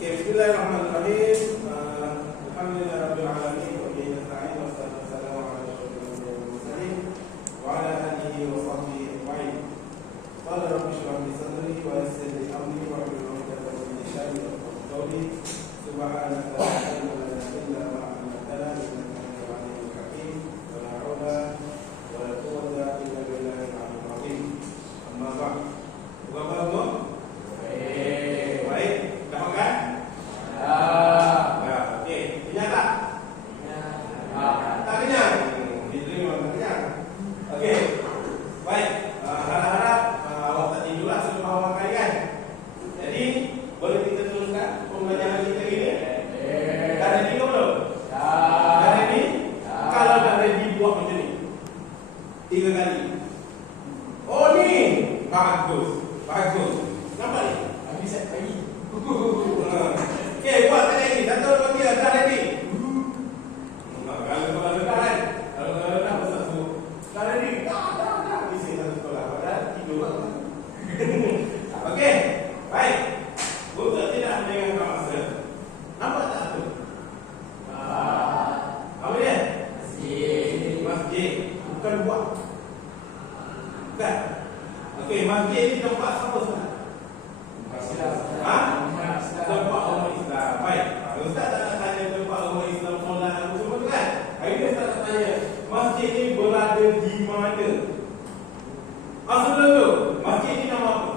Bismillahirrahmanirrahim. Alhamdulillahirabbil alamin wa bihi nasta'in wassalatu wassalamu ala asyrofil mursalin wa ala alihi wa sahbihi ajma'in. Qala rabbi shrah li sadri wa yassir li amri wa hlul 'uqdatam min lisani yafqahu qawli. Subhanaka la ilma lana illa ma 'allamtana innaka antal 'alimul hakim. Wa la haula wa la quwwata illa billahil 'aliyyil 'azim. Amma ba'd. Bukan apa? Baik. Dah makan? Okey. Kenyang tak? Tak kenyang? Diterima tak kenyang? Okey. Baik. Harap-harap awak tak tidur lah sebelum awak makan kan? Jadi, boleh kita teruskan pembelajaran kita ini? Dah ready ke belum? Dah ready? Kalau dah ready, buat macam ni 3 kali. Oh ni, bagus. Bagus. Nampak ni? Habis set pagi. Okey, buat tadi. 1, 2, 3, dah ready. Kalau dah kan? Kalau dah pasal tu. Dah ready. Dah. Bising satu sekolah. Padahal tidur. Okey. Baik. Untuk tidak mendengarkan masa. Nampak tak tu? Apa dia? Masjid. Bukan buat. Bukan. Okey, masjid ni tempat siapa semua? Tempat umat Islam. Baik. Ustaz tak nak tanya tempat umat Islam solat apa semua tu kan? Hari ni Ustaz nak tanya, masjid ni berada di mana? Asal dulu, masjid ni nama apa?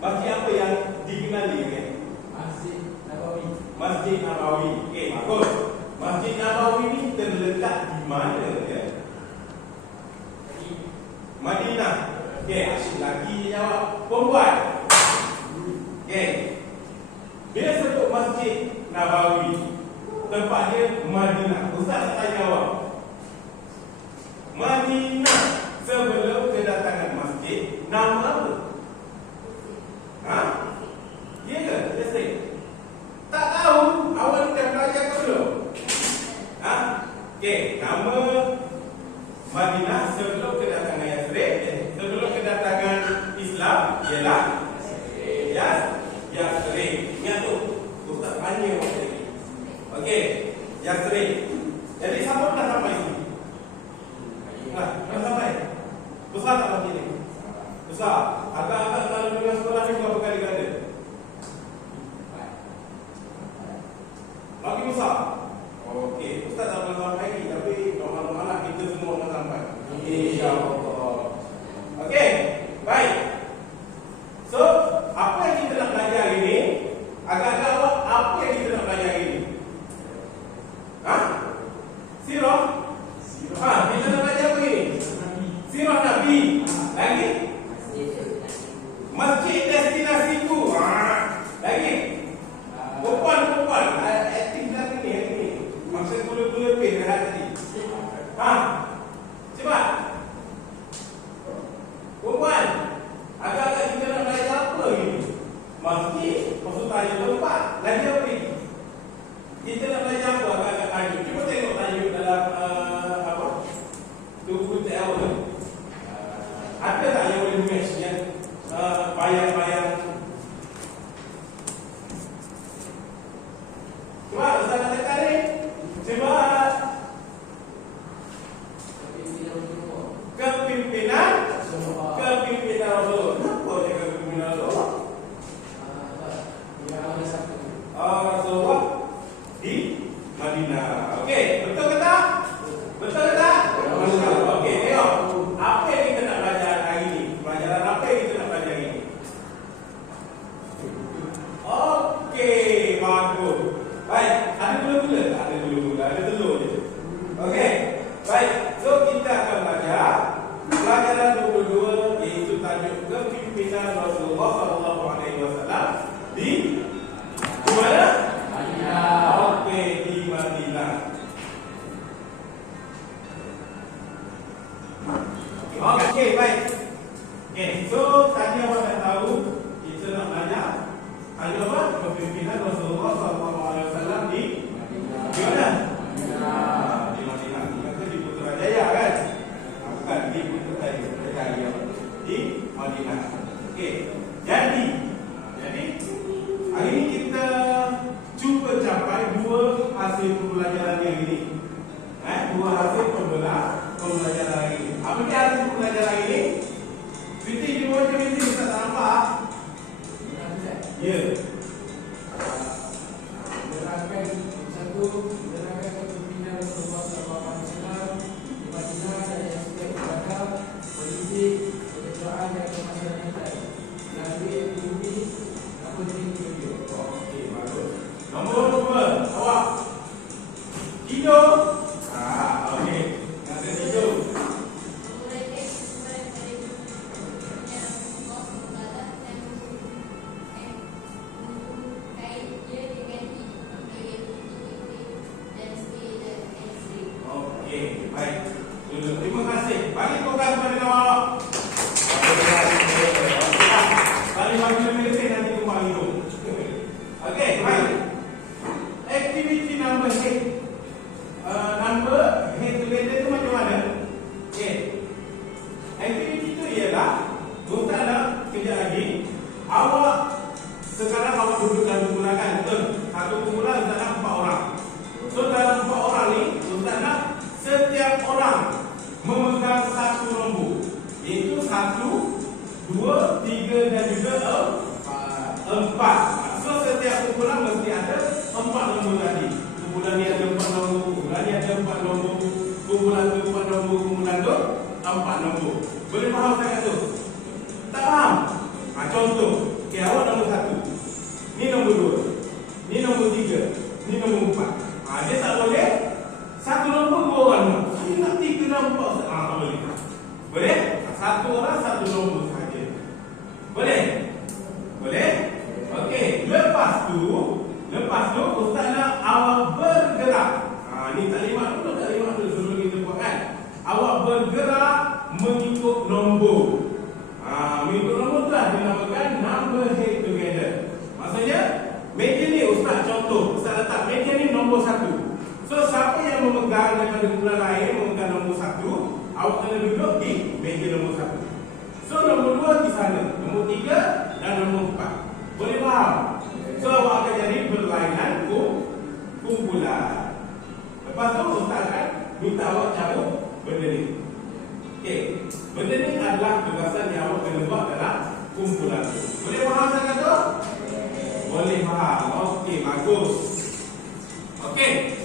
Masjid apa yang dikenali kan? Masjid Nabawi. Masjid Nabawi. Okey, bagus. Masjid Nabawi ni terletak di mana ya? Madinah. Okey, asyik lagi jawab. Perempuan. Okey. Bila sebut Masjid Nabawi, tempat dia Madinah. Ustaz tanya awak. Madinah sebelum kedatangan masjid, nama apa? Ya ke? Biasa. Tak tahu. Awak ni dah belajar ke belum? Okey, nama Madinah sebelum kedatangan Yathrib, sebelum kedatangan Islam ialah Yathrib. Ingat tu. Ustaz tanya awak tadi. Okey, Yathrib. Jadi siapa dah sampai sini? Dah sampai. Besar tak masjid ni? Besar. Agak-agak kalau dengan sekolah ni berapa kali ganda? Lagi besar. Okey, Ustaz tak boleh sampai lagi, tapi doa-doa kita semua akan sampai. InsyaAllah. Okey, baik. So, apa yang kita nak belajar hari ni? Agak-agak awak, apa yang kita nak belajar hari ni? Sirah? Kita nak belajar apa ni? Sirah Nabi. Lagi? Masjid destinasi tu. Lagi? Perempuan. Aktif dah ni. Maksud gula-gula pin dah tadi. Cepat. Perempuan. Agak-agak kita nak belajar apa ni? Masjid. Maksud tanya tempat. Lagi apa ni? Kita nak belajar apa agak-agak tajuk? Cuba tengok tajuk dalam buku TL tu. Ada tak yang boleh match yang bayang-bayang? Cepat, Ustaz nak tekan ni. Cepat. Kepimpinan Rasul. Apa dia kepimpinan Rasul? Rasulullah di Madinah. Okey, betul ke tak? Betul ke tak? Okey, tengok. Apa yang kita nak belajar hari ni? Pelajaran apa yang kita nak belajar hari ni? Okey, bagus. Baik, ada gula-gula? Tak ada gula-gula, ada telur je. Okey, baik. So, kita akan belajar pelajaran 22, iaitu tajuk kepimpinan Rasulullah SAW di mana? Madinah. Okey, di Madinah. Okey, baik. Okey, so tadi awak dah tahu kita nak belajar tajuk apa? Kepimpinan Rasulullah SAW di mana? Di Madinah. Kita di Putrajaya kan? Bukan di Putrajaya. Di Madinah. Okey. Jadi hari ini kita hasil pembelajaran yang ini. Dua hasil pembelajaran yang ini. Apa dia hasil pembelajaran ini? Fiti di bawah Fiti bisa nampak? Ya. Menerangkan satu, menerangkan kepimpinan Rasulullah SAW di Madinah dan yang sudah ibadah, politik, keketuaan dan kemasyarakatan. Nabi yang tinggi, namun tinggi beliau. Okey, bagus. Nombor 2, awak tidur. Okey. Yang ketiga. Okey, baik. Terima kasih. Bagi program kepada awak. Bagi bagi nanti kembali tu. Okey, baik. Aktiviti number head. Number head together tu macam mana? Okey. Aktiviti tu ialah Ustaz nak kejap lagi. Awak sekarang awak duduk dalam kumpulan, betul? Satu kumpulan Ustaz nak 4 orang. So dalam 4 orang ni Ustaz nak setiap orang memegang satu nombor. Iaitu 1, 2, 3 dan juga 4. So setiap kumpulan mesti ada 4 nombor tadi. Kumpulan ni ada 4 nombor, kumpulan ni ada 4 nombor, kumpulan tu 4 nombor, kumpulan tu 4 nombor. Boleh faham sangat tu? Tak faham? Contoh, okay, awak nombor 1, ni nombor 2, ni nombor 3, ni nombor 4. Dia tak boleh satu nombor 2 orang. Saya nak 3 dan 4. Tak boleh. Boleh? Satu orang satu nombor sahaja. Boleh? Boleh? Okey, lepas tu Ustaz nak awak bergerak. Ni taklimat dulu sebelum kita buat kan. Awak bergerak mengikut nombor. Mengikut nombor tu lah dinamakan number head together. Maksudnya meja ni Ustaz contoh, Ustaz letak meja ni nombor 1. So siapa yang memegang daripada kumpulan lain memegang nombor 1, awak kena duduk di meja nombor 1. So nombor 2 di sana, nombor 3 dan nombor 4. Boleh faham? So awak akan jadi berlainan kumpulan. Lepas tu Ustaz akan minta awak cabut benda ni. Okey, benda ni adalah tugasan yang awak kena buat dalam kumpulan tu. Boleh faham sangat tu? Boleh faham. Okey, bagus. Okey.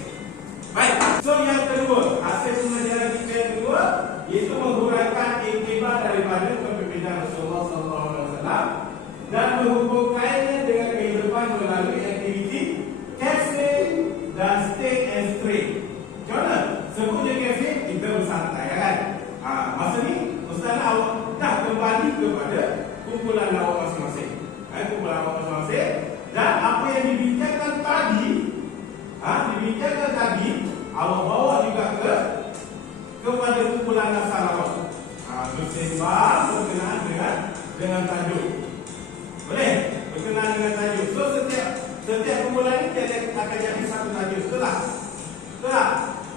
Baik. So yang kedua, hasil pembelajaran kita yang kedua iaitu menghuraikan iktibar daripada kepimpinan Rasulullah SAW dan menghubungkannya dengan kehidupan melalui aktiviti cafe dan stay and stray. Macam mana? Sebut je cafe, kita bersantai kan? Masa ni Ustaz nak awak dah kembali kepada kumpulan awak masing-masing. Kumpulan awak masing-masing. Dan apa yang dibincangkan tadi, awak bawa juga kepada kumpulan asal awak. Bersembang berkenaan dengan tajuk. Boleh? Berkenaan dengan tajuk. So setiap kumpulan ini dia akan jadi satu tajuk. Betul tak?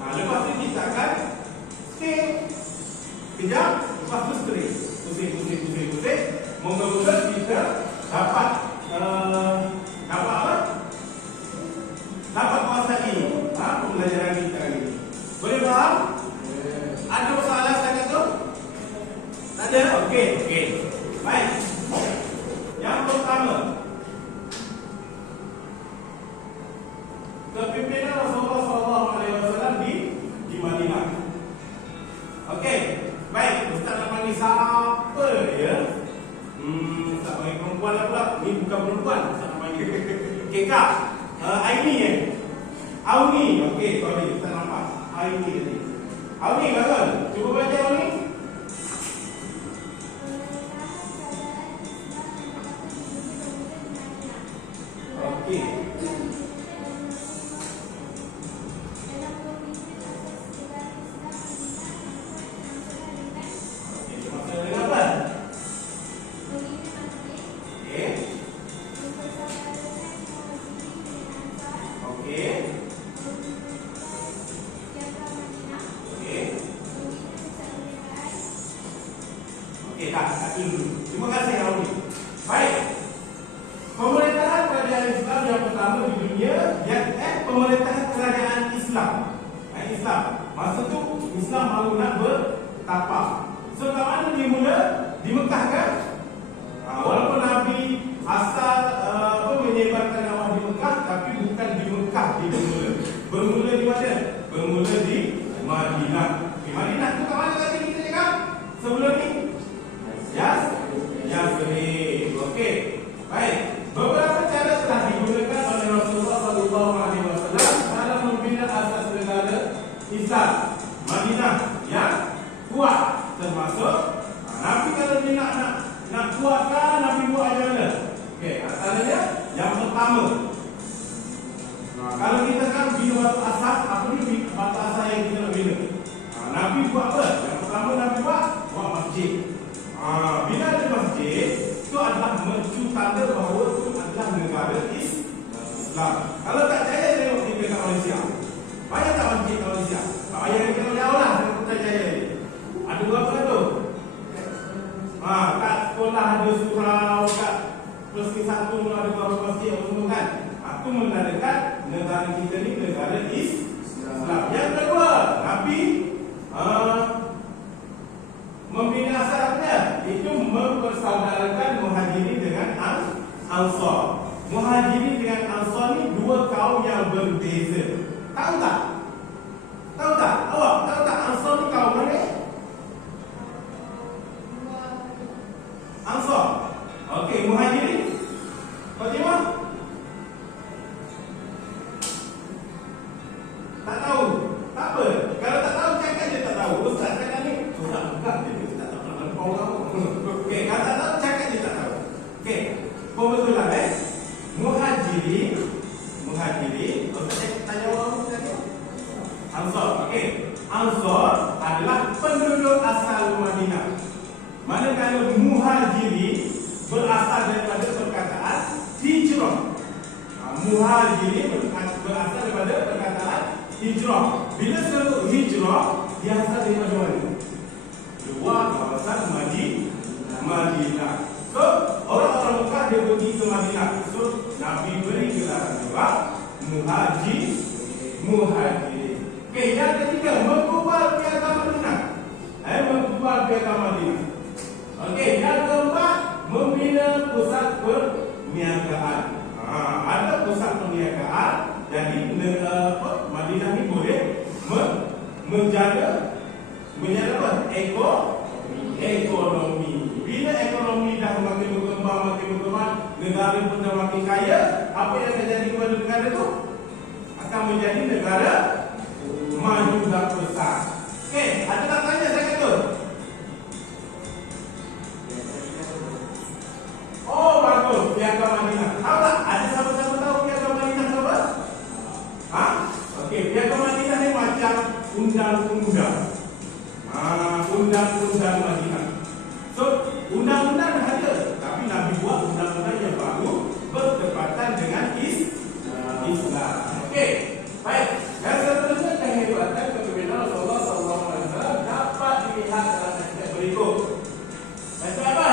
Lepas tu kita akan stay kejap, lepas tu stray. Pusing. Moga-moga kita dapat apa? Dapat menguasai pembelajaran kita hari ini. Boleh faham? Ada masalah sangat tu? Tak ada? Okey. Baik. Yang pertama, kepimpinan Rasulullah SAW di Madinah. Okey. Baik, Ustaz nak panggil siapa ya? Ustaz panggil perempuan lah pula. Ni bukan perempuan, Ustaz nak panggil. Okey Kak, Aini ya? Auni, okey, sorry, Ustaz nampak Aini tadi. Auni, bangun. Cuba baca Auni. Okey. pertama. Kalau kita kan bina batu asas, apa ni batu asas yang kita nak bina? Nabi buat apa? Yang pertama Nabi buat masjid. Bila ada masjid, itu adalah menunjuk tanda bahawa itu adalah negara Islam. Kalau tak jaya tengok kita kat Malaysia. Banyak tak masjid kat Malaysia? Tak payah kita jauh lah tengok tak jaya. Ada berapa tu? Kat sekolah ada surau, kat Persi satu ada berapa masjid apa semua kan? Itu menandakan negara kita ni negara Islam. Yang kedua, Nabi membina asasnya itu mempersaudarakan Muhajirin dengan Ansar. Muhajirin dengan Ansar ni dua kaum yang berbeza. Tahu tak? Tahu tak? Awak tahu tak Ansar ni kaum mana? Ansar. Okey, Muhajirin. Fatimah? Tak tahu. Tak apa. Kalau tak tahu cakap je tak tahu. Ustaz cakap ni, ustaz bukan dia tak tahu nak kau kamu. Okey, kalau tak tahu cakap je tak tahu. Okey. Kebetulan Muhajirin, ustaz tanya orang tadi. Ansar. Okey. Ansar adalah penduduk asal Madinah. Manakala Muhajirin berasal daripada perkataan hijrah. Muhajirin berasal daripada perkataan hijrah. Bila sebut hijrah, dia asal daripada mana? Luar kawasan Madinah. So, orang-orang Mekah dia pergi ke Madinah. So, Nabi beri gelaran juga Muhajirin. Okey, yang ketiga, mengubah piagam Madinah. Mengubah piagam Madinah. Okey, yang keempat, membina pusat perniagaan. Ada pusat perniagaan. Jadi Madinah ni boleh menjaga apa? Ekonomi. Bila ekonomi dah makin berkembang, negara pun dah makin kaya, apa yang akan jadi kepada negara itu? Akan menjadi negara maju dan besar. Okey, ada tak tanya saya kata? Oh, bagus. Piagam Madinah. Tahu tak? Ada siapa-siapa tahu piagam Madinah apa? Okey, piagam Madinah ni macam undang-undang. Undang-undang Madinah. So, undang-undang dah ada, tapi Nabi buat undang-undang yang baru bertepatan dengan Islam. Okey, baik. Yang seterusnya kehebatan kepimpinan Rasulullah SAW dapat dilihat dalam aspek berikut. Aspek apa?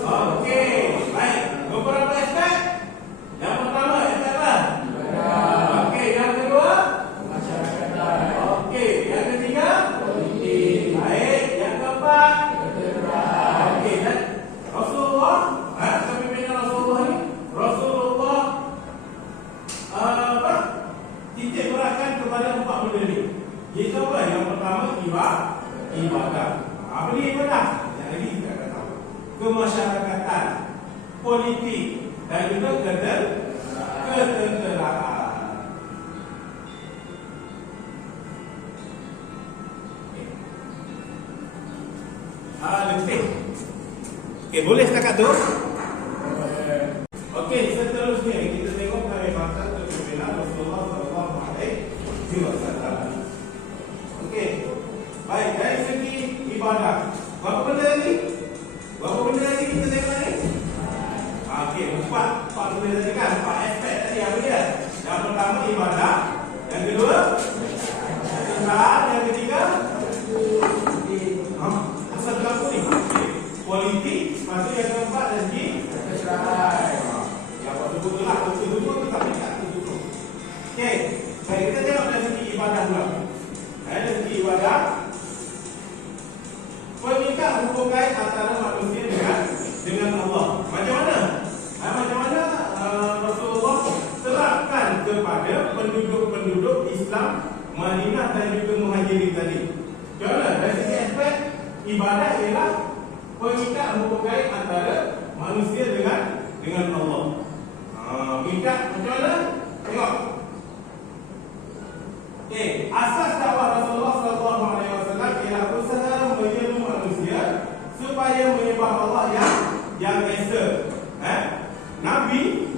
Okey, baik. Beberapa aspek. Yang pertama, aspek apa? Okey, yang kedua, masyarakatan. Okey, yang ketiga, politik. Baik, yang keempat, ketenteraan. Okey, dan Rasulullah, kepimpinan Rasulullah ni, Rasulullah titik beratkan kepada 4 benda ni. Iaitu apa? Yang pertama, ibadah. Apa ni ibadah? Yang lagi kita akan tahu. Kemasyarakatan, politik dan juga ketenteraan. Okey, boleh setakat tu? Okey, seterusnya kita tengok kehebatan kepimpinan Rasulullah SAW. Okey, baik, dari segi ibadah, berapa benda lagi? Berapa benda lagi kita tengok ni? Okey, empat benda tadi kan, 4 aspek tadi apa dia? Yang pertama ibadah, yang kedua ketenteraan, yang ketiga asal kamu ni politik, masuk yang keempat dan ketenteraan. Yang apa sebutlah betul-betul tetapi tak betul. Okey, baik, kita tengok dari segi ibadah dulu. Dari segi ibadah, pengikat hubungan antara manusia dengan Allah. Macam mana? Macam mana Rasulullah terapkan kepada penduduk-penduduk Islam Madinah dan juga Muhajirin tadi. Kerana dari segi aspek ibadah ialah pengikat hubungan antara manusia dengan Allah. Mengikat macam mana? Tengok. Okey, asas dakwah Rasulullah SAW ialah usaha menyeru manusia supaya menyembah Allah yang esa. Nabi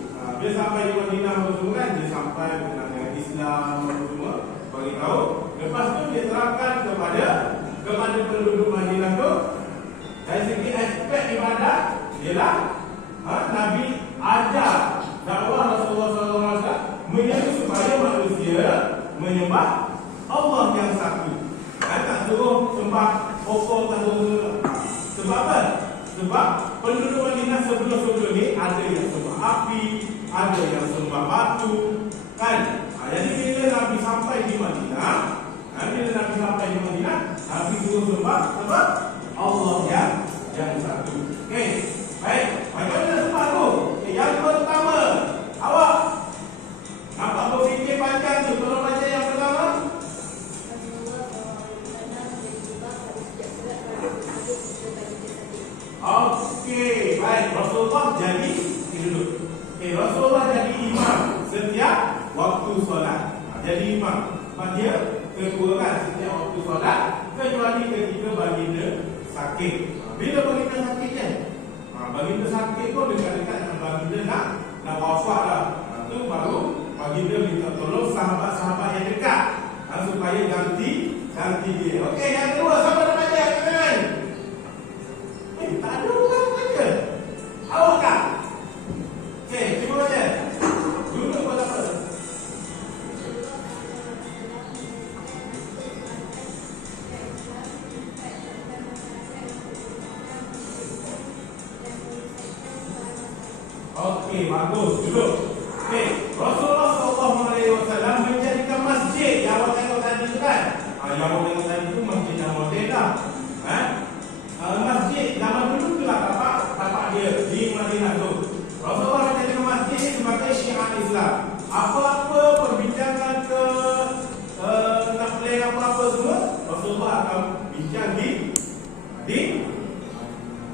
dia sampai di Madinah semua kan, dia sampai berkenaan dengan Islam semua, bagi tahu. Lepas tu dia terangkan kepada penduduk Madinah tu dari segi aspek ibadah ialah Nabi ajar dakwah Rasulullah SAW menyeru supaya manusia menyembah Allah yang satu. Tak suruh sembah pokok, tak suruh. Sebab apa? Sebab penduduk Madinah sebelum-sebelum ni ada yang sembah api, ada yang sembah batu, kan? Jadi bila Nabi sampai di Madinah, Nabi suruh sembah sebab Allah yang satu. Okey, baik. Bagaimana sembah tu? Yang pertama, awak nampak berfikir panjang tu. Tolong baca yang pertama. Okey, baik. Rasulullah jadi duduk. Rasulullah jadi imam setiap waktu solat. Jadi imam. Sebab dia ketua kan setiap waktu solat, kecuali ketika baginda sakit. Bila baginda sakit kan? Baginda sakit pun dekat-dekat dengan baginda nak wafat dah. Itu baru baginda minta tolong sahabat-sahabat yang dekat supaya ganti dia. Okey, yang kedua, siapa nak baca? Kan? Tak ada orang baca. Awak tak? Okey, cuba baca. Duduk buat apa? Okey, bagus. Duduk. Okey, Rasulullah SAW menjadikan masjid yang awak tengok tadi tu kan? Yang awak tengok tadi tu masjid yang modern dah. Masjid zaman dulu tu lah tapak dia di Madinah tu. Rasulullah menjadikan masjid ini sebagai syiar Islam. Apa-apa perbincangan ke nak plan apa-apa semua, Rasulullah akan bincang di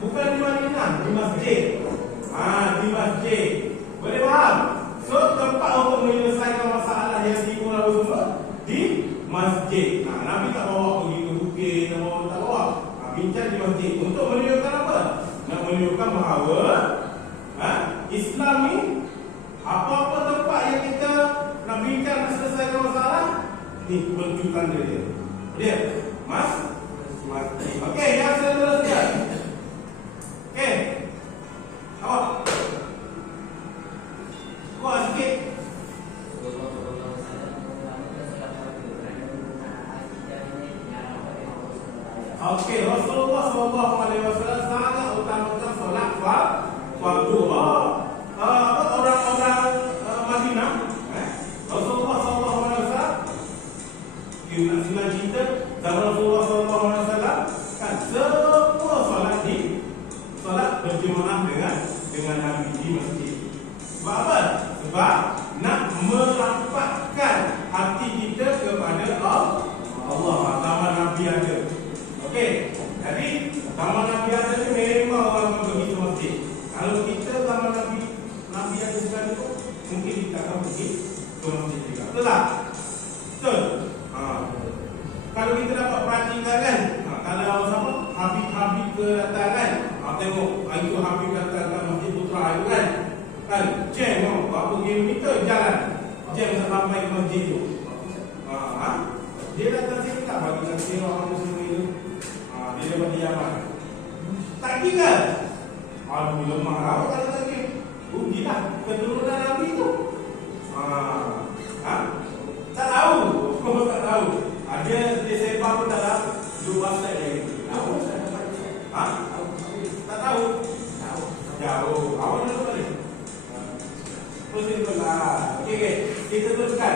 bukan di Madinah, di masjid. Di masjid. Boleh faham? So tempat untuk menyelesaikan masalah yang timbul semua di masjid. Nabi tak bawa pergi ke bukit, tak bawa. Bincang di masjid untuk menunjukkan apa? Nak menunjukkan bahawa Islam ni apa-apa tempat yang kita nak bincang, nak selesaikan masalah ni menunjukkan dia. Masjid. Okey, yang seterusnya. Okey. Awak kuat sikit. Okey, Rasulullah SAW sangat utamakan solat waktu. Orang-orang Madinah, Rasulullah SAW, kita nak cerita zaman Rasulullah SAW kan semua solat berjemaah dengan Nabi di masjid. Sebab apa? Sebab nak merapatkan hati kita kepada Allah. Zaman Nabi ada. Okey, jadi zaman Nabi ada ni memang orang pergi ke masjid. Kalau kita zaman Nabi ada sekali tu, mungkin kita akan pergi ke masjid juga. Betul tak? Betul? Kalau kita dapat perhatikan kan, kalau siapa? Habib ke datang kan, tengok itu Habib datang kat Masjid Putra itu kan jam berapa kilometer jalan, jam sampai ke masjid tu. Dia datang sini tak bagi nasi orang semua itu. Dia dapat diaman. Tak kira. Aduh, lemah lah kalau tak kira. Rugilah keturunan Nabi tu. Tak tahu. Kau tak tahu. Dia sepak pun tak tahu. Dua set lagi. Tahu? Tak tahu? Jauh. Awak dulu balik. Terus lah. Okey. Kita teruskan.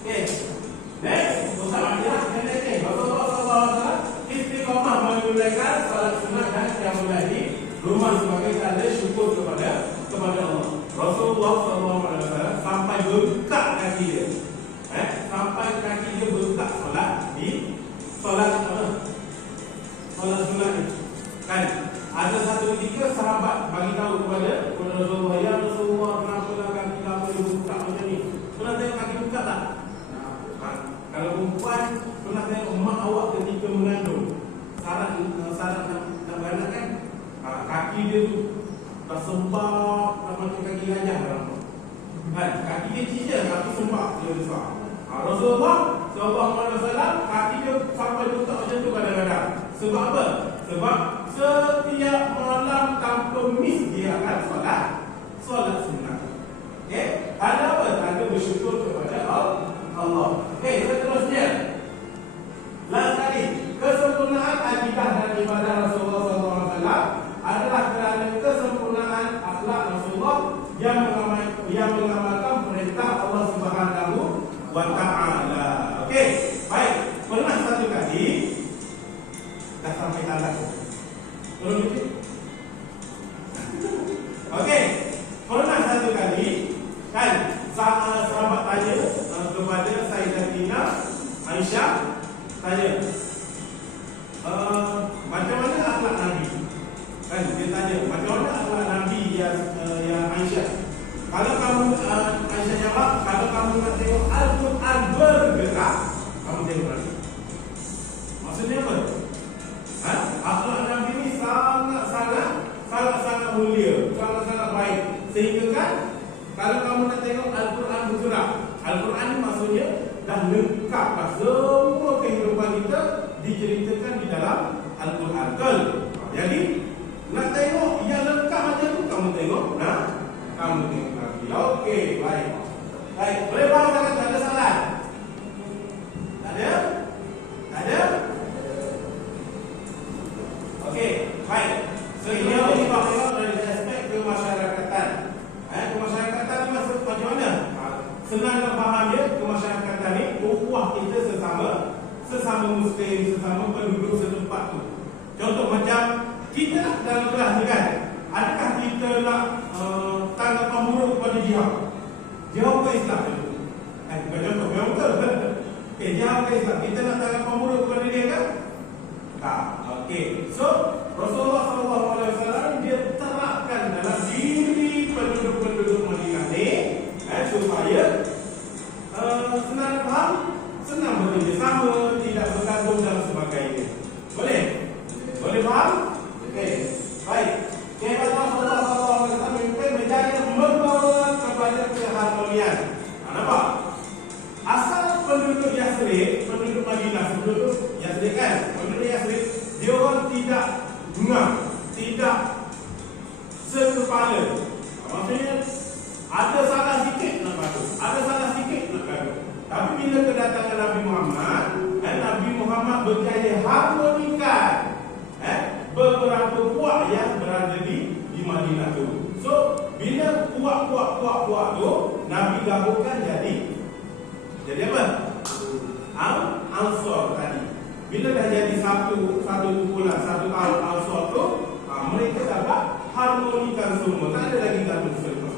Okey. Next, bersama dia next. Rasulullah SAW istiqamah menunaikan salat sunat dan qiyamul lail rumah sebagai tanda syukur kepada Allah. Rasulullah SAW sampai bengkak kaki dia. Sampai kaki dia bengkak solat sunat ni. Kan? Ada satu ketika sahabat bagi tahu kepada Rasulullah, ya Rasulullah, kenapa kaki kamu bengkak macam ni? Pernah tengok kaki bengkak tak? Kalau perempuan pernah tengok mak awak ketika mengandung, syarat nak beranak kan, kaki dia tu tak sembab, tak macam kaki gajah. Kan? Kaki kecil je, kaki sempak dia besar. Rasulullah sallallahu alaihi wasallam kaki dia sampai lutut macam tu kadang-kadang. Sebab apa? Sebab setiap malam tanpa miss dia akan solat sunat. Okey? Tanda apa? Tanda bersyukur kepada Allah. Okey, seterusnya. Last kali, kesempurnaan akidah dan ibadah Rasulullah sallallahu alaihi wasallam adalah kerana kesempurnaan akhlak Rasulullah yang mengamalkan perintah Allah Subhanahu wa taala. Okey, baik. Pernah satu kali dah sampai tanda. Belum dikit? Okey. Pernah satu kali kan sahabat tanya kepada Sayyidatina Aisyah, tanya macam mana akhlak Nabi? Kan dia tanya macam mana akhlak Nabi ya Aisyah? Kalau kamu Aisyah jawab, kalau kamu nak tengok Al-Quran bergerak, kamu tengok Nabi. Maksudnya apa? Akhlak Nabi ni sangat mulia, sangat baik. Sehingga kan kalau kamu nak tengok Al-Quran bergerak, Al-Quran ni maksudnya dah lengkap dah, semua kehidupan kita diceritakan di dalam Al-Quran. Betul? Jadi nak tengok yang lengkap macam tu, kamu tengok kamu tengok Nabi. Okey, baik. Boleh bang tak ada salah? Tak ada? Tak ada? Okey, baik. So ini apa ni Pak? Dari aspek kemasyarakatan. Kemasyarakatan ni maksud macam mana? Senang nak faham dia, kemasyarakatan ni ukhuwah kita sesama Muslim, sesama penduduk setempat tu. Contoh macam kita dalam kelas ni kan, adakah kita nak tanggapan buruk kepada jihad? Jihad bukan Islam tu. Bukan contoh, memang betul. Okay, jihad bukan Islam. Kita nak tanggapan buruk kepada dia kan? Tak. Okey. So, Rasulullah SAW dia terapkan dalam diri penduduk-penduduk Madinah ni supaya senang faham, senang bekerja sama, tidak bergantung dan sebagainya. Boleh? Boleh faham? Okey. Baik. Rasulullah SAW menjadi membawa kepada keharmonian. Nampak? Asal penduduk Yathrib, penduduk Madinah, penduduk Yathrib kan? Penduduk Yathrib, dia orang tidak dengar, tidak sekepala. Maksudnya ada salah sikit nak gaduh, ada salah sikit nak gaduh. Tapi bila kedatangan Nabi Muhammad, Nabi Muhammad berjaya harmonikan beberapa puak yang berada di Madinah tu. So bila puak tu Nabi gabungkan jadi apa? Ansor tadi. Bila dah jadi satu kumpulan, satu Ansor tu, mereka dapat harmonikan semua. Tak ada lagi gaduh selepas.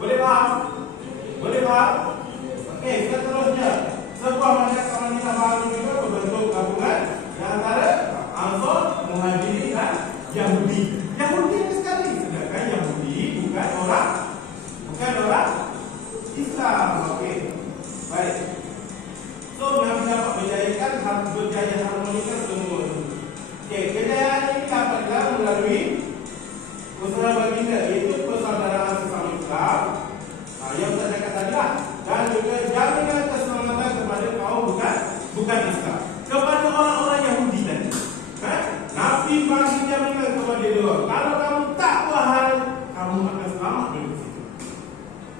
Boleh faham? Boleh faham? Okey, seterusnya sebuah masyarakat Madinah baru juga berbentuk gabungan yang antara Ansor, Muhajirin dan Yahudi. Yahudi ni sekali, sedangkan Yahudi bukan orang Islam. Okey. Baik. So Nabi dapat berjaya harmonikan semua. Okey, kejayaan ini dapatlah melalui usaha baginda, iaitu persaudaraan sesama Islam. Yang saya cakap tadi lah. Dan juga jaminan keselamatan kepada kaum bukan Islam, kepada orang-orang Yahudi tadi. Nabi bagi jaminan kepada dia. Kalau kamu tak buat hal, kamu akan selamat dari situ.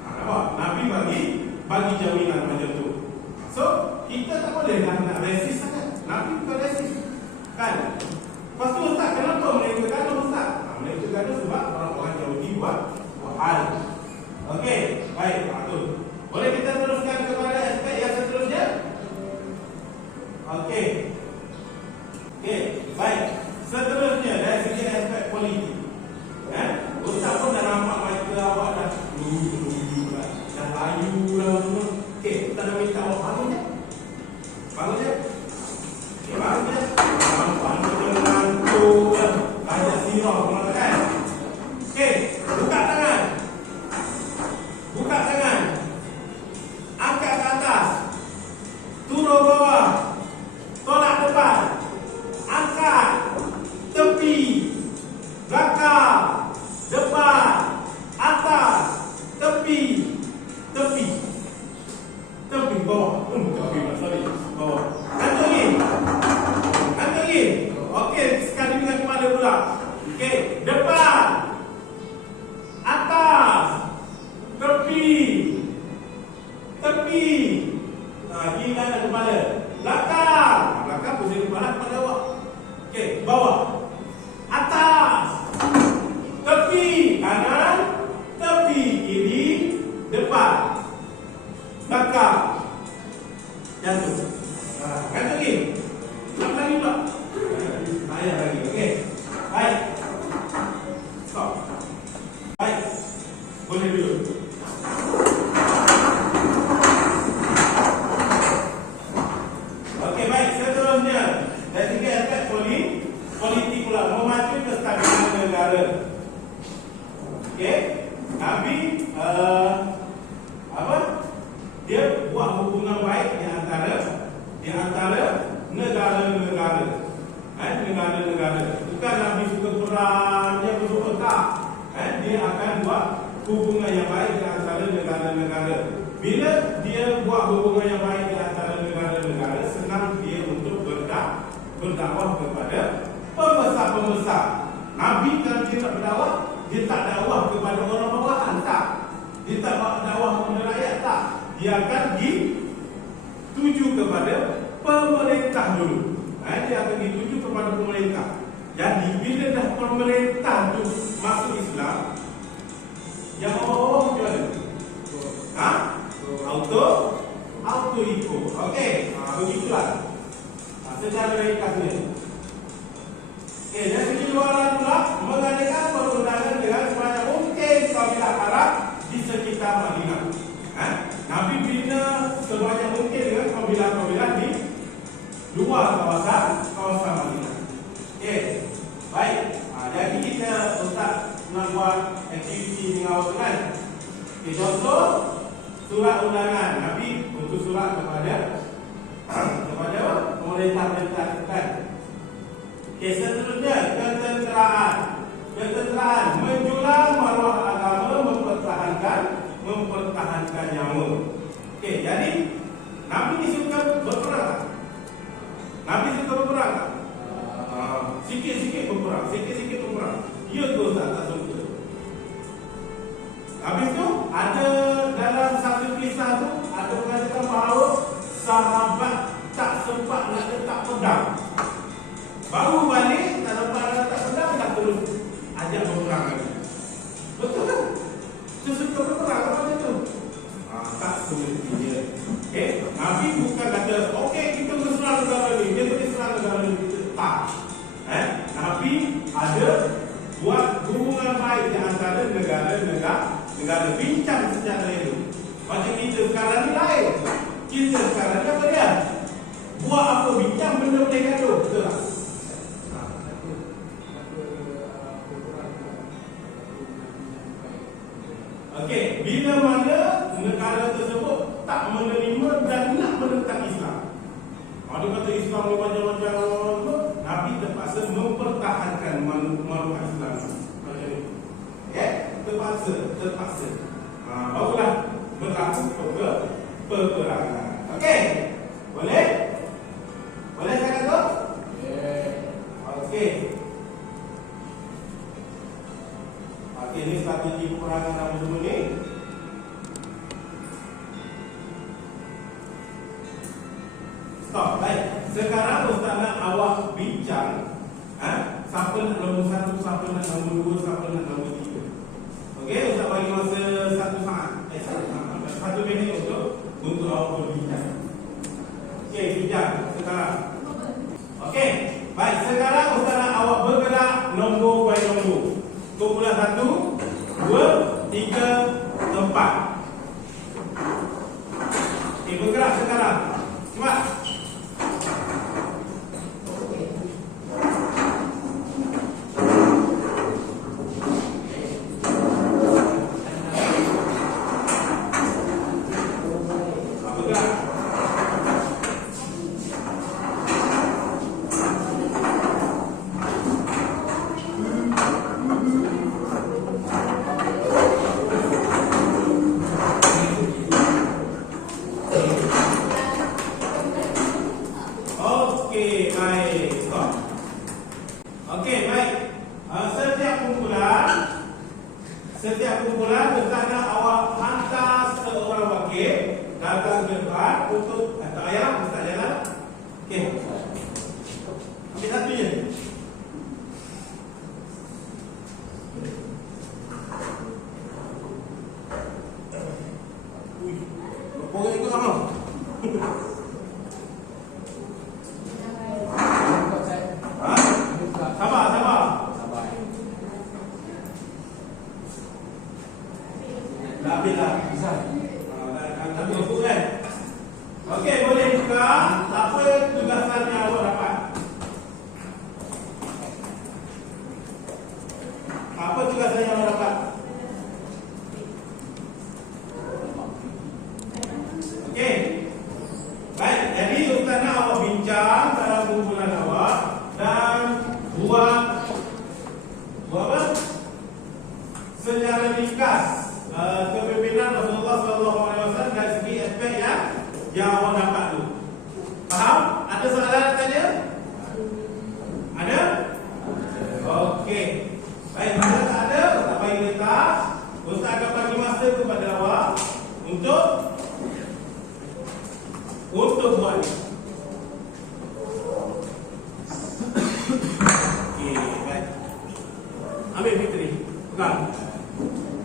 Nampak? Nabi bagi jaminan macam tu. So, kita tak boleh nak resis sangat. Nabi bukan resis. Kan? Lepas tu Ustaz, kenapa mereka gaduh Ustaz? Mereka gaduh sebab orang-orang Yahudi tegak. Jatuh. Gantung lagi. Ulang lagi pula. Ayah lagi. Okey. Baik. Stop. Baik. Boleh duduk. Okey, baik. Seterusnya, dari segi aspek politik pula, memacu kestabilan negara. Okey. Nabi dia buat hubungan baik di antara negara-negara. Negara-negara. Bukan Nabi suka perang, dia bersuka tak. Dia akan buat hubungan yang baik di antara negara-negara. Bila dia buat hubungan yang baik di antara negara-negara, senang dia untuk berdakwah kepada pembesar-pembesar. Nabi kalau dia tak berdakwah, dia tak dakwah kepada orang bawahan, tak. Dia tak dakwah kepada rakyat, tak. Dia akan dituju kepada pemerintah dulu. Dia akan dituju kepada pemerintah. Jadi bila dah pemerintah tu masuk Islam, yang bawah-bawah macam mana? Auto ikut. Okey, begitulah. Secara ringkasnya. Okey, dari segi luaran pula, mengadakan perundangan dengan sebanyak mungkin kabilah Arab di sekitar Madinah. Nabi bina sebanyak mungkin dengan kabilah-kabilah di luar kawasan Madinah. Okey, baik. Jadi kita Ustaz nak buat aktiviti dengan awak kan. Okey, contoh surat undangan Nabi untuk surat kepada pemerintah kan. Okey, seterusnya ketenteraan menjulang maruah agama, mempertahankan nyawa. Okey, jadi Nabi ni suka berperang tak? Nabi suka berperang tak? Sikit-sikit berperang. Ya ke Ustaz tak suka? Habis tu ada dalam satu kisah tu ada mengatakan bahawa sahabat tak sempat nak letak pedang. Baru balik tak sempat nak letak pedang, dah terus ajak berperang lagi. Betul kan? Dia suka berperang macam tu. Tak semestinya. Okay? Nabi bukan kata okey kita berserang negara ni, dia boleh serang negara ni. Tak. Nabi ada buat hubungan baik di antara negara bincang secara itu. Macam kita sekarang ni lain. Kita sekarang ni apa dia? Buat apa bincang benda boleh gaduh. Betul tak? Okey, bila mana negara tersebut tak menerima dan nak menentang Islam. Ada kata Islam ni macam-macam, Nabi terpaksa mempertahankan maruah Islam. Okey, terpaksa. Barulah berlaku peperangan. Okey, boleh? Boleh saya kata? Okey. Okey, ini strategi peperangan apa semua ni. Stop, baik. Sekarang Ustaz nak awak bincang siapa nak nombor 1, siapa nak nombor 2, siapa nak nombor 3. Okey, Ustaz bagi masa 1 saat. 1 minit untuk awak berbincang. Okey, bincang sekarang. Okey, baik. Sekarang Ustaz nak awak bergerak nombor by nombor. Kumpulan 1, 2, 3, 4. Okey, bergerak sekarang. Cepat. Setiap kumpulan Ustaz nak awak hantar seorang wakil datang ke depan untuk atau ayam Ustaz jalan. Okey. Ambil satu je. Pokok ikut sama. Buka saya. Ha? Buka. Sabar, sabar. Sabar. Dah habis dah. Bisa. Tak mampu kan? Okey, boleh buka. Apa tugasan yang awak dapat? Apa tugasan yang awak dapat? Okey. Baik, jadi ustaz nak awak bincang dalam kumpulan awak dan buat apa? Secara ringkas kepimpinan Rasulullah SAW dari segi aspek yang awak dapat tu. Faham? Ada soalan nak tanya? Ada? Okey. Baik, kalau tak ada, Ustaz bagi letak. Ustaz akan bagi masa kepada awak untuk buat ni. Okey, baik. Ambil Fitri. Pegang.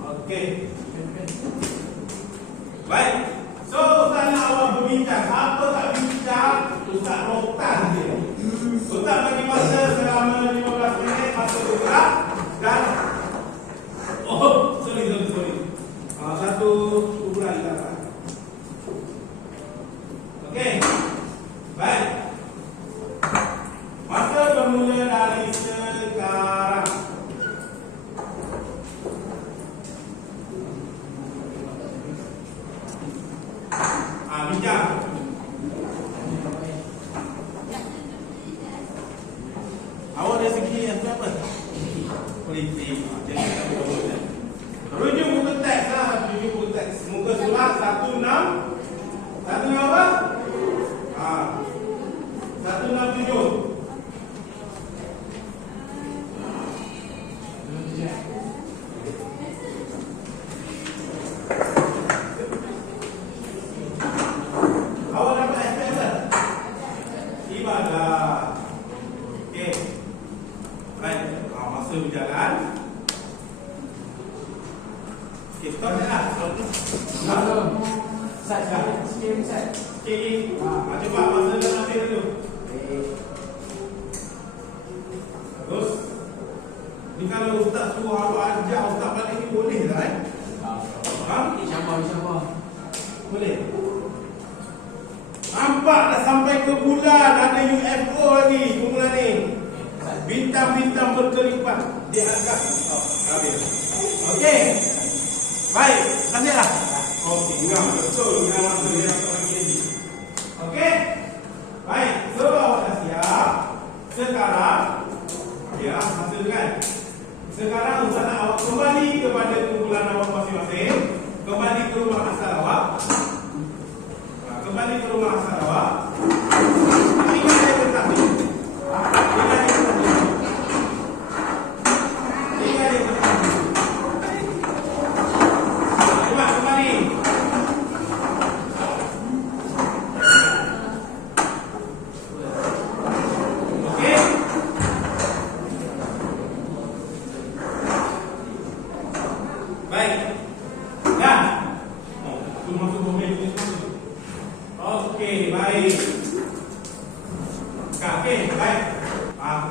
Okey. Baik. So, Ustaz nak awak berbincang. Apa tak bincang, Ustaz rotan je. Ustaz bagi masa selama 15 minit, masa bergerak. Dan sorry. Satu ukuran di atas. Okey. Baik. Masa bermula dari sekarang. Bincang. Awak dari segi apa? Politik. Jadi kita boleh. Rujuk buku teks lah. Rujuk buku teks. Muka surat 16. Satu apa? 167. Awak dapat SPS tak? Ibadah. Okey. Baik. Masa berjalan. Okey, stop dah. Belum. Saya sikit saya. Okey. Cuba masa dah habis dulu. Terus. Ni kalau ustaz suruh awak ajak ustaz balik ni boleh tak Ha? InsyaAllah. Boleh. Nampak dah sampai ke bulan, ada UFO lagi kumpulan ni. Bintang-bintang berkelipat di atas. Habis. Okey. Baik, lanjutlah. Okey, ngam betul ngam masa dia nak lagi ni. Okey. Baik, so awak dah siap. Sekarang ya, hasilkan. Sekarang Ustaz nak awak kembali kepada kumpulan awak masing-masing. Kembali ke rumah asal awak. Kembali ke rumah asal awak. Ingat saya tetap ni. Ingat dia tetap ni. Ingat dia tetap ni. Coba kembali. Okey. Baik. Dah. Tu masuk mobil ni. Okey, baik. Okey, baik.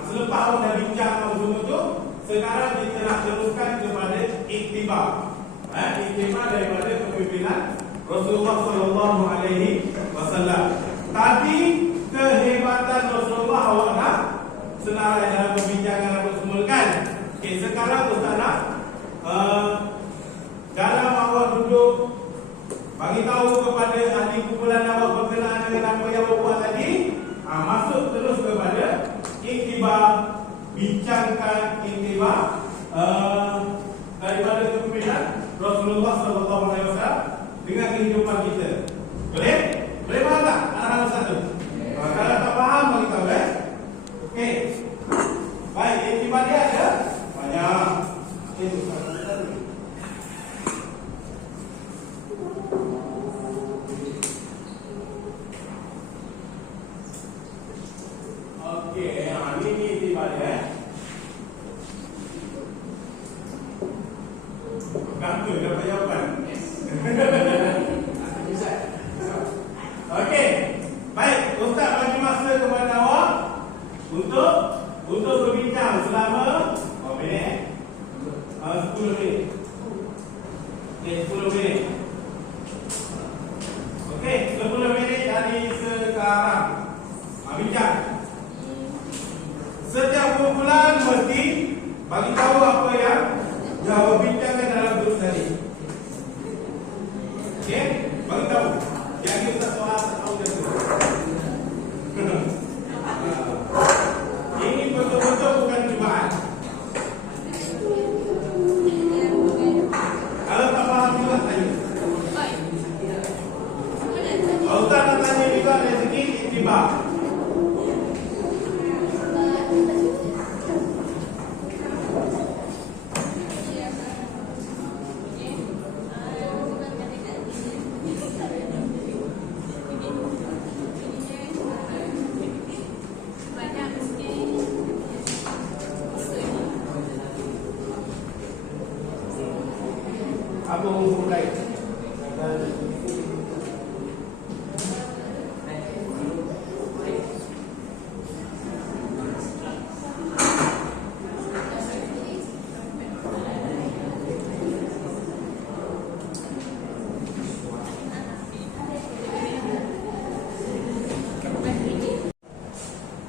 Selepas awak dah bincang semua tu, sekarang kita nak teruskan kepada iktibar. Iktibar daripada kepimpinan Rasulullah sallallahu alaihi wasallam. Tadi kehebatan Rasulullah awak dah senarai dalam perbincangan apa semua kan? Okey, sekarang Ustaz nak dalam awak duduk bagi tahu kepada ahli kumpulan awak berkenaan dengan apa yang awak buat tadi, masuk terus kepada iktibar, bincangkan iktibar daripada kepimpinan Rasulullah sallallahu alaihi wasallam dengan kehidupan kita. Boleh? Boleh faham tak arahan Ustaz tu? Kalau tak faham bagi tahu okey. Baik, iktibar dia ada banyak. Okey, Ustaz. Okey, ini iktibar dia. Gantung dapat jawapan. Okey, 10 minit. Okey, 10 minit dari sekarang. Bincang. Setiap kumpulan mesti bagi tahu apa yang berbincangkan dalam grup tadi. Okey, bagi tahu. Yang kita soal tahu dia tu. Ini betul-betul bukan cubaan. Kalau tak faham juga tanya. Kalau tak nak tanya juga dari segi iktibar. Apa hukum lain?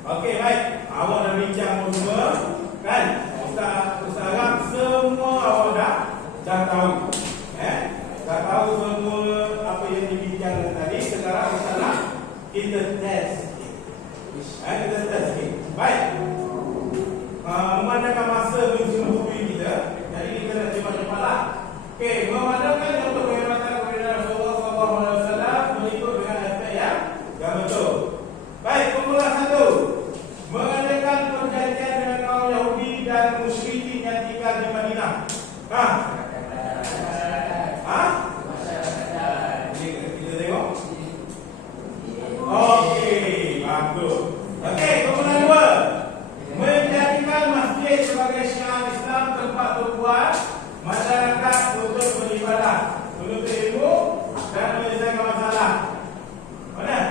Okey, baik. Awak dah bincang semua, kan? Ustaz harap semua awak dah tahu. Dah tahu semua apa yang dibincangkan tadi. Sekarang kita nak kita test. Kita test sikit. Baik. Memandangkan masa mencukupi kita, jadi kita nak cepat-cepatlah. Okey, memandangkan untuk penghormatan kepada Rasulullah SAW mengikut dengan aspek yang betul. Baik, kumpulan 1. Mengadakan perjanjian dengan kaum Yahudi dan musyrikin yang tinggal di Madinah. Kita tengok. Okey, bagus. Okey, kumpulan 2. Menjadikan masjid sebagai syiar Islam, tempat berbuat masyarakat untuk beribadah, menuntut ilmu dan menyelesaikan masalah. Mana?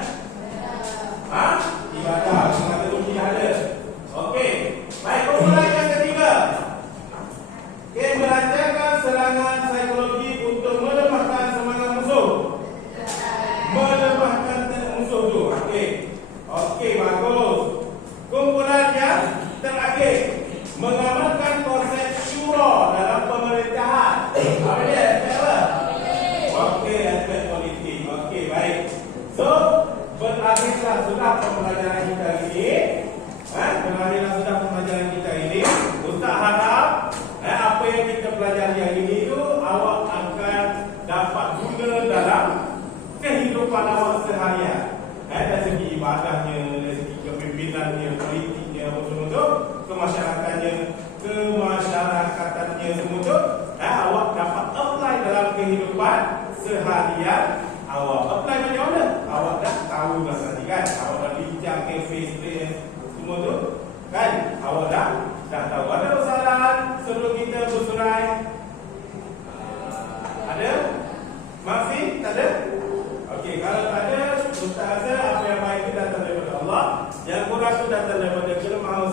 Ibadah. Kata kunci ada. Okey. Baik, kumpulan yang ketiga. Okey, merancangkan serangan psikologi untuk melemahkan semangat musuh. Melemahkan musuh tu. Okey. Okey, bagus. Kumpulan yang terakhir. Mengamalkan konsep syura dalam pemerintahan. Apa dia? Aspek apa? Okey, aspek politik. Okey, baik. So, berakhirlah sudah pembelajaran kita ini. Berakhirlah sudah pembelajaran kita ini. Ustaz harap apa yang kita pelajari hari ini itu awak akan dapat guna dalam kehidupan awak seharian. Dari segi ibadahnya, dari segi kepimpinannya, politiknya, apa semua tu, kemasyarakatannya, semua tu, awak dapat apply dalam kehidupan seharian awak. Apply macam mana? Awak dah tahu dah tadi, kan? Awak dah bincang face semua tu, kan? Awak dah tahu. Ada persoalan sebelum kita bersurai? Ada? Masih? Tak ada? Okey, kalau tak ada, Ustaz rasa apa yang baik itu datang daripada Allah, yang kurang itu datang daripada kelemahan